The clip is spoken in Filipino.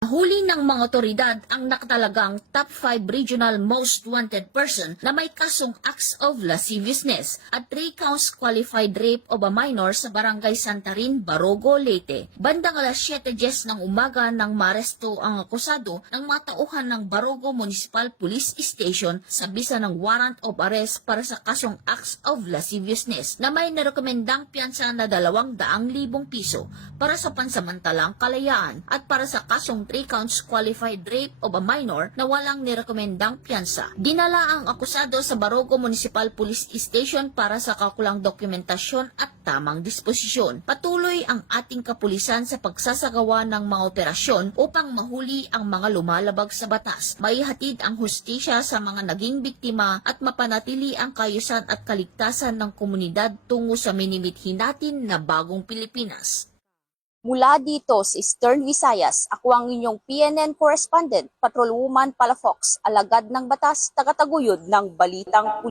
Huli ng mga otoridad ang nakatalagang top 5 regional most wanted person na may kasong acts of lasciviousness at 3 counts qualified rape of a minor sa barangay Santarin, Barogo, Leyte. Bandang alas 7:10 ng umaga nang maresto ang akusado ng mga tauhan ng Barogo Municipal Police Station sa bisa ng warrant of arrest para sa kasong acts of lasciviousness na may narekomendang piyansa na 200,000 piso para sa pansamantalang kalayaan at para sa kasong 3 counts qualified rape of a minor na walang nirekomendang piyansa. Dinala ang akusado sa Barogo Municipal Police Station para sa kakulang dokumentasyon at tamang disposisyon. Patuloy ang ating kapulisan sa pagsasagawa ng mga operasyon upang mahuli ang mga lumalabag sa batas, maihatid ang hustisya sa mga naging biktima at mapanatili ang kaayusan at kaligtasan ng komunidad tungo sa minimithin natin na bagong Pilipinas. Mula dito sa Eastern Visayas, ako ang inyong PNN correspondent, Patrolwoman Palafox, alagad ng batas, tagataguyod ng balitang